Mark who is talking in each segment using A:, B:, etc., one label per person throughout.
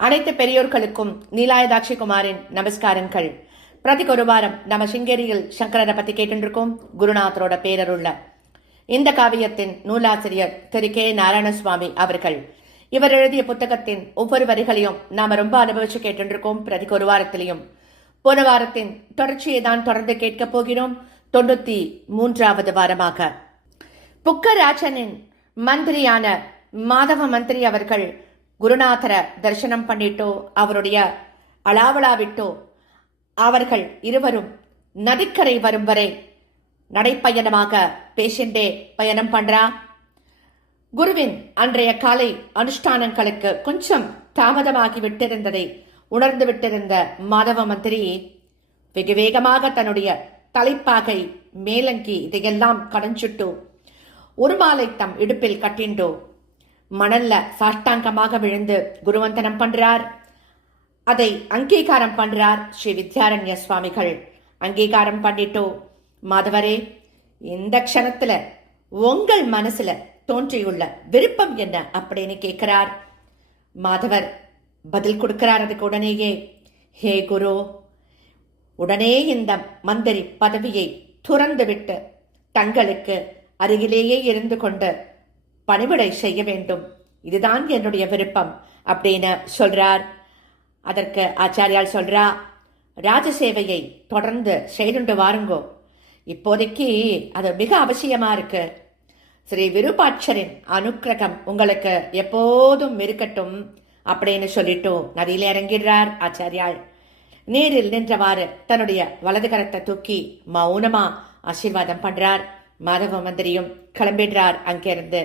A: அனைத்து பெரியோர்களுக்கும் நீலாயதாட்சி குமாரின் நமஸ்காரங்கள் பிரதிக்கு ஒரு வாரம் நம்ம சிங்கேரியில் சங்கரரை பத்தி கேட்டுருக்கோம் குருநாதரோட பேரருள்ள. இந்த காவியத்தின் நூலாசிரியர் திரு கே நாராயணசுவாமி அவர்கள். இவர் எழுதிய புத்தகத்தின் ஒவ்வொரு வரிகளையும் நாம ரொம்ப அனுபவிச்சு கேட்டுருக்கோம் பிரதிக்கு ஒரு வாரத்திலையும். போன வாரத்தின் தொடர்ச்சியை தான் தொடர்ந்து கேட்கப் போகிறோம். தொண்ணூத்தி மூன்றாவது வாரமாக. புக்கராஜனின் மந்திரியான மாதவ மந்திரி அவர்கள் குருநாதரை தரிசனம் பண்ணிட்டோ அவருடைய அலாவலாவிட்டோ அவர்கள் இருவரும் நதிக்கரை வரும் வரை நடைப்பயணமாக பேஷண்டே பயணம் பண்றா? குருவின் அன்றைய காலை அனுஷ்டானங்களுக்கு கொஞ்சம் தாமதமாகி விட்டிருந்ததை உணர்ந்து விட்டிருந்த மாதவ மந்திரி வெகு வேகமாக தன்னுடைய தலைப்பாகை மேலங்கி இதையெல்லாம் கடஞ்சுட்டு ஒரு மாலை தம் இடுப்பில் கட்டிண்டோ மணல்ல சாஷ்டாங்கமாக விழுந்து குருவந்தனம் பண்றார். அதை அங்கீகாரம் பண்றார் ஸ்ரீ வித்யாரண்ய சுவாமிகள். அங்கீகாரம் பண்ணிட்டோ. மாதவரே இந்த க்ஷணத்துல உங்கள் மனசுல தோன்றியுள்ள விருப்பம் என்ன அப்படின்னு கேட்கிறார் மாதவர் பதில் கொடுக்கிறார் அதுக்கு உடனேயே ஹே குரு உடனே இந்த மந்திரி பதவியை துறந்துவிட்டு தங்களுக்கு அருகிலேயே இருந்து கொண்டு பணிவிடை செய்ய வேண்டும். இதுதான் என்னுடைய விருப்பம் அப்படின்னு சொல்றார். அதற்கு ஆச்சாரியால் சொல்றா ராஜசேவையை தொடர்ந்து செய்துண்டு வாருங்கோ. இப்போதைக்கு அது மிக அவசியமா இருக்கு. ஸ்ரீ விருபாட்சரின் அனுக்கிரகம் உங்களுக்கு எப்போதும் இருக்கட்டும் அப்படின்னு சொல்லிட்டும் நதியில இறங்கிடுறார் ஆச்சாரியால். நீரில் நின்றவாறு தன்னுடைய வலது கரத்தை தூக்கி மௌனமா ஆசீர்வாதம் பண்றார். மாதவ மந்திரியும் கிளம்பிடுறார் அங்கிருந்து.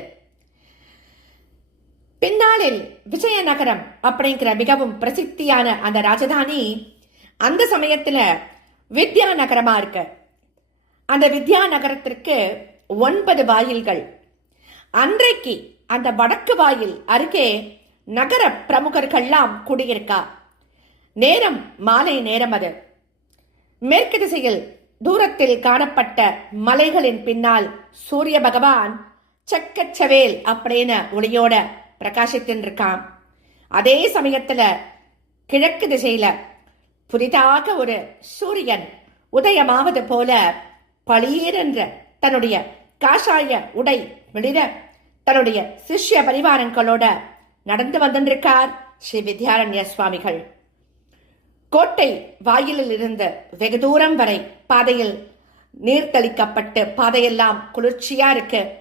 A: பின்னாளில் விஜயநகரம் அப்படிங்கிற மிகவும் பிரசித்தியான அந்த ராஜதானி அந்த சமயத்துல வித்யா நகரமா இருக்கு. அந்த வித்யா நகரத்திற்கு ஒன்பது வாயில்கள். அன்றைக்கு அந்த வடக்கு வாயில் அருகே நகர பிரமுகர்கள்லாம் குடியிருக்கா. நேரம் மாலை நேரம் அது. மேற்கு திசையில் தூரத்தில் காணப்பட்ட மலைகளின் பின்னால் சூரிய பகவான் செக்கச்சவேல் அப்படின்னு ஒளியோட பிரகாசித்துன்னு இருக்கான் அதே சமயத்துல கிழக்கு திசையில புதிதாக ஒரு சூரியன் உதயமாவது போல பளீரென்ற தன்னுடைய காஷாய உடை விடித தன்னுடைய சிஷ்ய பரிவாரங்களோட நடந்து வந்திருக்கார் ஸ்ரீ வித்யாரண்ய சுவாமிகள். கோட்டை வாயிலில் இருந்து வெகு தூரம் வரை பாதையில் நீர் தெளிக்கப்பட்டு பாதையெல்லாம் குளிர்ச்சியா இருக்கு.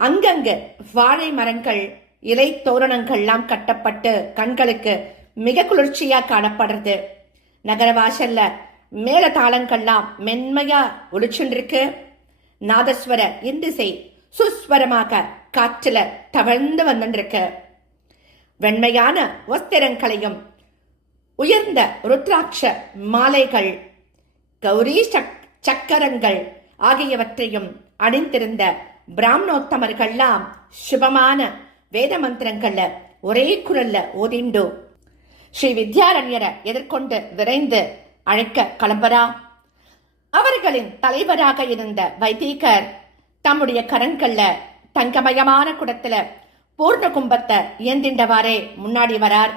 A: அங்கங்கு வாழை மரங்கள் இலை தோரணங்கள்லாம் கட்டப்பட்டு கண்களுக்கு மிக குளிர்ச்சியா காணப்படுறது. நகர வாசல்ல மேல தாளங்கள்லாம் மென்மையா ஒளிச்சுருக்கு நாதஸ்வர இந்திசை சுஸ்வரமாக காற்றுல தவழ்ந்து வந்துருக்கு வெண்மையான வஸ்திரங்களையும் உயர்ந்த ருத்ராட்ச மாலைகள் கௌரி சக்கரங்கள் ஆகியவற்றையும் அணிந்திருந்த பிராமணோத்தமர்கள்லாம் சுபமான வேத மந்திரங்கள்ல ஒரே குரல்ல ஓதிண்டோ? ஸ்ரீ வித்யாரண்யரை எதிர்கொண்டு விரைந்து அழைக்க கிளம்பரா அவர்களின் தலைவராக இருந்த வைத்தீகர் தம்முடைய கரங்கள்ல தங்கமயமான குடத்துல பூர்ண கும்பத்தை ஏந்திண்டவாறே முன்னாடி வரார்.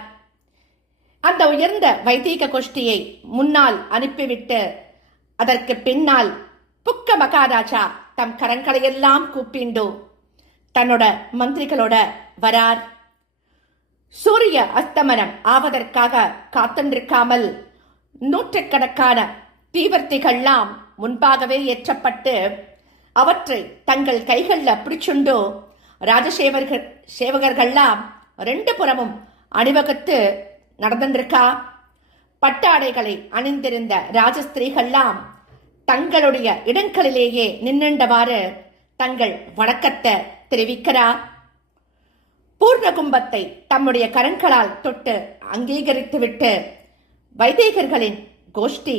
A: அந்த உயர்ந்த வைதீக கோஷ்டியை முன்னால் அனுப்பிவிட்டு அதற்கு பின்னால் புக்க மகாராஜா தம் கரங்களையெல்லாம் கூப்பிண்டோ? தன்னோட மந்திரிகளோட வரார். சூரிய அஸ்தமனம் ஆவதற்காக காத்திருக்காமல் நூற்றுக்கணக்கான தீவர்த்திகள்லாம் முன்பாகவே ஏற்றப்பட்டு அவற்றை தங்கள் கைகளில் பிடிச்சுண்டு ராஜசேவர்கள் சேவகர்கள்லாம் ரெண்டு புறமும் அணிவகுத்து நடந்திருக்கா? பட்டாடைகளை அணிந்திருந்த ராஜஸ்திரீகள்லாம் தங்களுடைய இடங்களிலேயே நின்றுண்டவாறு தங்கள் வணக்கத்தை தெரிவிக்கிறார். பூர்ண கும்பத்தை தம்முடைய கரங்களால் தொட்டு அங்கீகரித்துவிட்டு வைதேகர்களின் கோஷ்டி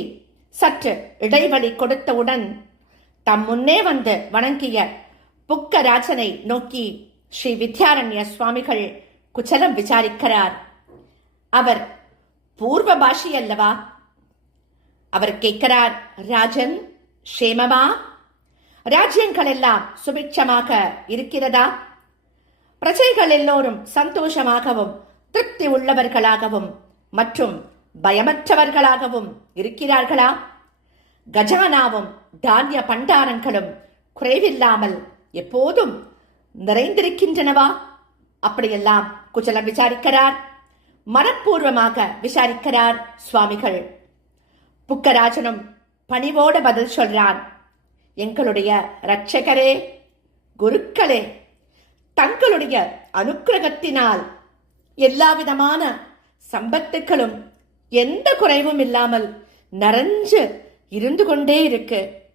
A: சற்று இடைவெளி கொடுத்தவுடன் தம் முன்னே வந்து வணங்கிய புக்கராஜனை நோக்கி ஸ்ரீ வித்யாரண்ய சுவாமிகள் குச்சலம் விசாரிக்கிறார். அவர் பூர்வ பாஷி அல்லவா அவர் கேட்கிறார் ராஜன் ஷேமமா ராஜ்யங்கள் எல்லாம் சுபிட்சமாக இருக்கிறதா பிரஜைகள் எல்லோரும் சந்தோஷமாகவும் திருப்தி உள்ளவர்களாகவும் மற்றும் பயமற்றவர்களாகவும் இருக்கிறார்களா கஜானாவும் தானிய பண்டாரங்களும் குறைவில்லாமல் எப்போதும் நிறைந்திருக்கின்றனவா அப்படியெல்லாம் குச்சலம் விசாரிக்கிறார் மனப்பூர்வமாக விசாரிக்கிறார் சுவாமிகள் புக்கராஜனும் பணிவோடு பதில் சொல்றான் எங்களுடைய இரட்சகரே குருக்களே தங்களுடைய அனுக்கிரகத்தினால் எல்லாவிதமான சம்பத்துக்களும் எந்த குறைவும் இல்லாமல் நிறைஞ்சு இருந்து கொண்டே இருக்கு.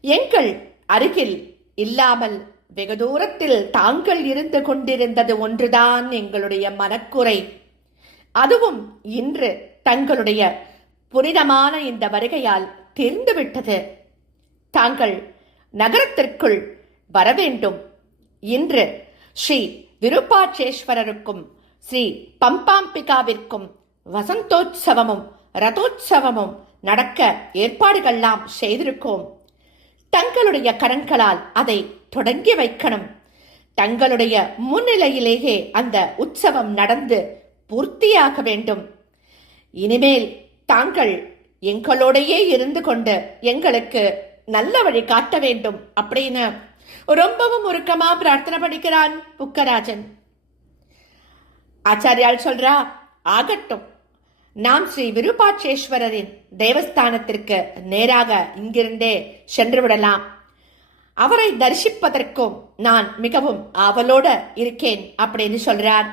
A: எங்கள் அருகில் இல்லாமல் வெகு தூரத்தில் தாங்கள் இருந்து கொண்டிருந்தது ஒன்றுதான் எங்களுடைய மனக்குறை. அதுவும் இன்று தங்களுடைய புனிதமான இந்த வருகையால் தீர்ந்துவிட்டது. தாங்கள் நகரத்திற்குள் வரவேண்டும். இன்று ஸ்ரீ விருப்பாட்சேஸ்வரருக்கும் ஸ்ரீ பம்பாம்பிகாவிற்கும் வசந்தோற்சவமும் ரதோற்சவமும் நடக்க ஏற்பாடுகள்லாம் செய்திருக்கோம். தங்களுடைய கரங்களால் அதை தொடங்கி வைக்கணும். தங்களுடைய முன்னிலையிலேயே அந்த உற்சவம் நடந்து பூர்த்தியாக வேண்டும். இனிமேல் தாங்கள் எங்களோடையே இருந்து கொண்டு எங்களுக்கு நல்ல வழி காட்ட வேண்டும் அப்படின்னு ரொம்பவும் உருக்கமா பிரார்த்தனை பண்ணிக்கிறான் புக்கராஜன். ஆச்சாரியால் சொல்றா ஆகட்டும். நாம் ஸ்ரீ விருபாட்சேஸ்வரரின் தேவஸ்தானத்திற்கு நேராக இங்கிருந்தே சென்று விடலாம். அவரை தரிசிப்பதற்கும் நான் மிகவும் ஆவலோட இருக்கேன் அப்படின்னு சொல்றார்.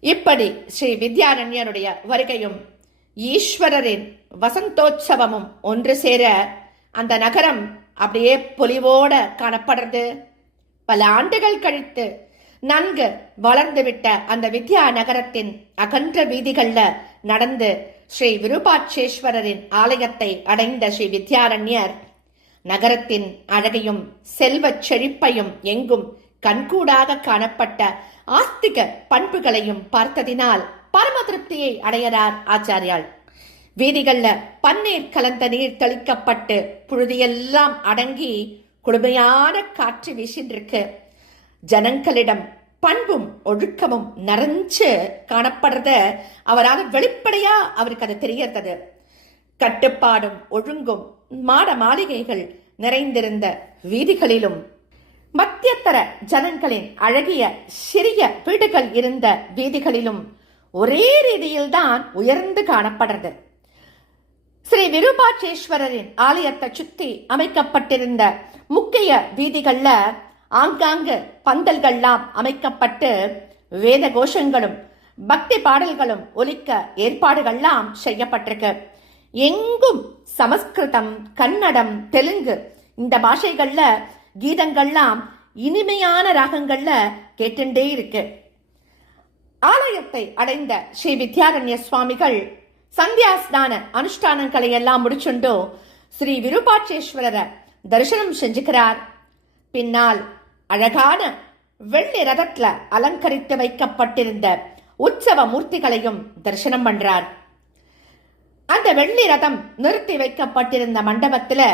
A: இப்படி ஸ்ரீ வித்யாரண்யனுடைய வருகையும் ஈஸ்வரரின் வசந்தோற்சவமும் ஒன்று சேர அந்த நகரம் அப்படியே பொலிவோட காணப்படுறது. பல ஆண்டுகள் கழித்து நன்கு வளர்ந்துவிட்ட அந்த வித்யா நகரத்தின் அகன்ற வீதிகள்ல நடந்து ஸ்ரீ விருபாட்சேஸ்வரரின் ஆலயத்தை அடைந்த ஸ்ரீ வித்யாரண்யர். நகரத்தின் அழகையும் செல்வச் செழிப்பையும் எங்கும் கண்கூடாக காணப்பட்ட ஆஸ்திக பண்புகளையும் பார்த்ததினால் பரம திருப்தியை அடையறார் ஆச்சாரியாள் வீதிகள்ல பன்னீர் கலந்த நீர் தெளிக்கப்பட்டு புழுதியெல்லாம் அடங்கி குளுமையான காற்று வீசின்றிருக்கு. ஜனங்களிடம் பண்பும் ஒழுக்கமும் நிறைஞ்சு காணப்படுறத அவரால் வெளிப்படையா அவருக்கு அது தெரியறது கட்டுப்பாடும் ஒழுங்கும் மாட மாளிகைகள் நிறைந்திருந்த வீதிகளிலும் மத்தியத்தர ஜனங்களின் அழகிய சிறிய வீடுகள் இருந்த வீதிகளிலும் ஒரே ரீதியில்தான் உயர்ந்து காணப்படுறது. ஸ்ரீ விருபாட்சேஸ்வரரின் ஆலயத்தை சுற்றி அமைக்கப்பட்டிருந்த முக்கிய வீதிகளில் ஆங்காங்கு பந்தல்கள்லாம் அமைக்கப்பட்டு வேத கோஷங்களும் பக்தி பாடல்களும் ஒலிக்க ஏற்பாடுகள்லாம் செய்யப்பட்டிருக்கு. எங்கும் சமஸ்கிருதம் கன்னடம் தெலுங்கு இந்த பாஷைகள்ல கீதங்கள்லாம் இனிமையான ராகங்கள்ல கேட்டுண்டே இருக்கு. ஆலயத்தை அடைந்த ஸ்ரீ வித்யாரண்ய சுவாமிகள் சந்தியாஸ்தான அனுஷ்டானங்களை எல்லாம் முடிச்சுண்டு ஸ்ரீ விருபாட்சேஸ்வரரை தரிசனம் செஞ்சுக்கிறார். பின்னால் அழகான வெள்ளி ரதத்துல அலங்கரித்து வைக்கப்பட்டிருந்த உற்சவ மூர்த்திகளையும் தரிசனம் பண்றார். அந்த வெள்ளி ரதம் நிறுத்தி வைக்கப்பட்டிருந்த மண்டபத்தில்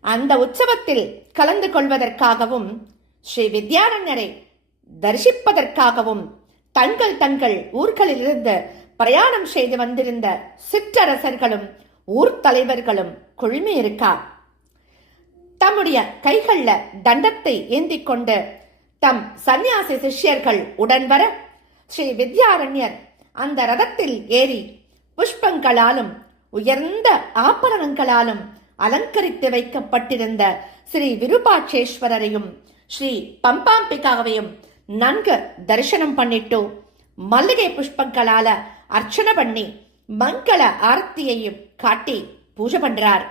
A: அந்த உற்சவத்தில் கலந்து கொள்வதற்காகவும் ஸ்ரீ வித்யாரண்யரை தரிசிப்பதற்காகவும் தங்கள் தங்கள் ஊர்களிலிருந்து பிரயாணம் செய்து வந்திருந்த சிற்றரசர்களும் ஊர் தலைவர்களும் குழுமி இருக்கா தம்முடைய கைகள்ல தண்டத்தை ஏந்தி கொண்டு தம் சந்நியாசி சிஷ்யர்கள் உடன் வர ஸ்ரீ வித்யாரண்யர் அந்த ரதத்தில் ஏறி புஷ்பங்களாலும் உயர்ந்த ஆபரணங்களாலும் அலங்கரித்து வைக்கப்பட்டிருந்த ஸ்ரீ விருபாட்சேஸ்வரரையும் ஸ்ரீ பம்பாம்பிகாவையும் நன்கு தரிசனம் பண்ணிட்டு மல்லிகை புஷ்பங்களால அர்ச்சனை பண்ணி மங்கள ஆரத்தியையும் காட்டி பூஜை பண்றார்.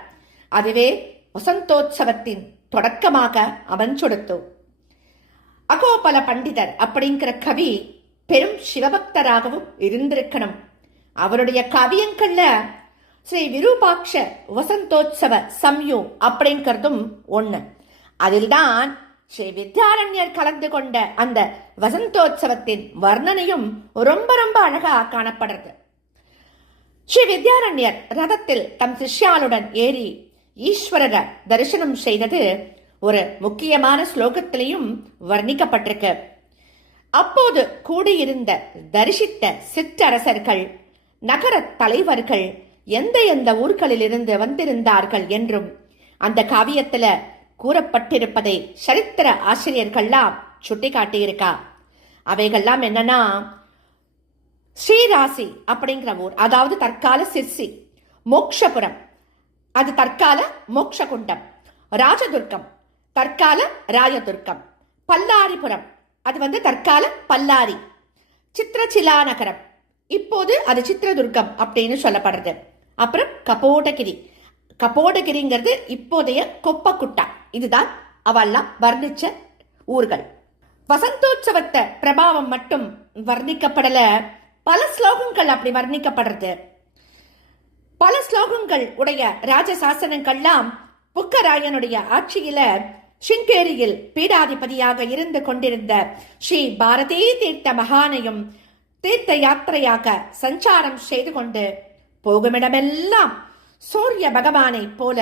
A: அதுவே வசந்தோத்சவத்தின் தொடக்கமாக அமைஞ்சுடுத்து அகோபல பண்டிதர் அப்படிங்கிற கவி பெரும் சிவபக்தராகவும் இருந்திருக்கணும். அவருடைய கவியங்கள்ல ஸ்ரீ விரூபாட்ச வசந்தோத்சவ சம்யு அப்படிங்கிறதும் ஒண்ணு. அதில்தான் ஸ்ரீ வித்யாரண்யர் கலந்து கொண்ட அந்த வசந்தோத்சவத்தின் வர்ணனையும் ரொம்ப ரொம்ப அழகா காணப்படுறது. ஸ்ரீ வித்யாரண்யர் ரதத்தில் தம் சிஷ்யாளுடன் ஏறி ஈஸ்வரரை தரிசனம் செய்தது ஒரு முக்கியமான ஸ்லோகத்திலையும் வர்ணிக்கப்பட்டிருக்கு. அப்போது கூடியிருந்த தரிசித்த சிற்றரசர்கள் நகர தலைவர்கள் எந்த எந்த ஊர்களிலிருந்து வந்திருந்தார்கள் என்றும் அந்த காவியத்துல கூறப்பட்டிருப்பதை சரித்திர ஆசிரியர்கள்லாம் சுட்டிக்காட்டியிருக்கா. அவைகள்லாம் என்னன்னா ஸ்ரீராசி அப்படிங்கிற ஊர் அதாவது தற்கால சிர்சி மோக்ஷபுரம். அது தற்கால மோக்ஷகுண்டம். ராஜதுர்க்கம் தற்கால ராயதுர்க்கம். பல்லாரிபுரம் அது வந்து தற்கால பல்லாரி. சித்திரச்சிலா நகரம் இப்போது அது சித்திரதுர்க்கம் அப்படின்னு சொல்லப்படுறது. அப்புறம் கபோடகிரி. கபோடகிரிங்கிறது இப்போதைய கொப்பக்குட்டா. இதுதான் அவெல்லாம் வர்ணிச்ச ஊர்கள். வசந்தோற்சவத்தை பிரபாவம் மட்டும் வர்ணிக்கப்படல. பல ஸ்லோகங்கள் அப்படி வர்ணிக்கப்படுறது. பல ஸ்லோகங்கள் உடைய ராஜசாசனங்கள்லாம் புக்கராயனுடைய ஆட்சியில ஷிங்கேரியில் பீடாதிபதியாக இருந்து கொண்டிருந்த ஸ்ரீ பாரதி தீர்த்த மகானையும் தீர்த்த யாத்திரையாக சஞ்சாரம் செய்து கொண்டு போகுமிடமெல்லாம் சூரிய பகவானை போல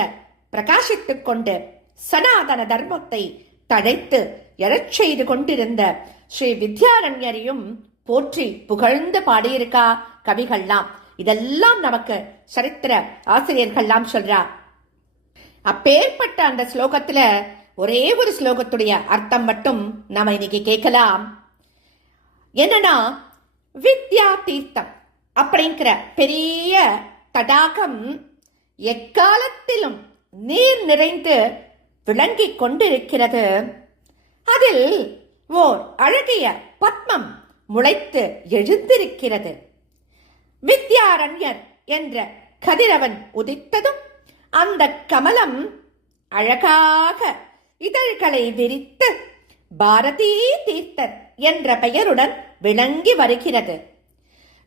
A: பிரகாசித்துக் கொண்டு சனாதன தர்மத்தை தழைத்து எழச் செய்து கொண்டிருந்த ஸ்ரீ வித்யாரண்யரையும் போற்றி புகழ்ந்து பாடியிருக்கா கவிகள்லாம். இதெல்லாம் நமக்கு சரித்திர ஆசிரியர்கள்லாம் சொல்றா. அப்பேற்பட்ட அந்த ஸ்லோகத்துல ஒரே ஒரு ஸ்லோகத்துடைய அர்த்தம் மட்டும் நாம இன்னைக்கு கேட்கலாம். என்னன்னா வித்யா தீர்த்தம் அப்படிங்கிற பெரிய தடாகம் எக்காலத்திலும் நீர் நிறைந்து விளங்கிக் கொண்டிருக்கிறது. அதில் ஓர் அழகிய பத்மம் முளைத்து எழுந்திருக்கிறது. வித்யாரண்யர் என்ற கதிரவன் உதித்ததும் அந்த கமலம் அழகாக இதழ்களை விரித்து பாரதி தீர்த்தர் என்ற பெயருடன் விளங்கி வருகிறது.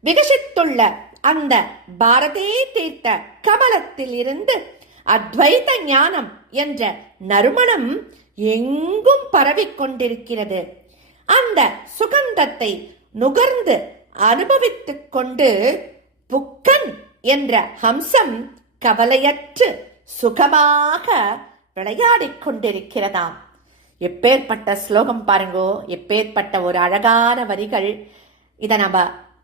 A: விகசித்துள்ள அந்த பாரதி தீர்த்த கமலத்தில் இருந்து அத்வைத ஞானம் என்ற நறுமணம் எங்கும் பரவிக் கொண்டிருக்கிறது அந்த சுகந்தத்தை நுகர்ந்து அனுபவித்துக் கொண்டு புக்கன் என்ற ஹம்சம் கவலையற்று சுகமாக விளையாடிக் கொண்டிருக்கிறதாம். எப்பேற்பட்ட ஸ்லோகம் பாருங்கோ எப்பேற்பட்ட ஒரு அழகான வரிகள். இதை நம்ம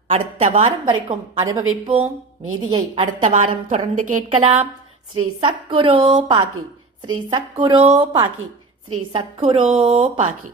A: அடுத்த வாரம் வரைக்கும் அனுபவிப்போம். மீதியை அடுத்த வாரம் தொடர்ந்து கேட்கலாம். ஸ்ரீ சத்குரு பாகி. ஸ்ரீ சத்குரோ பாகி ஸ்ரீ சத்குரோ பாகி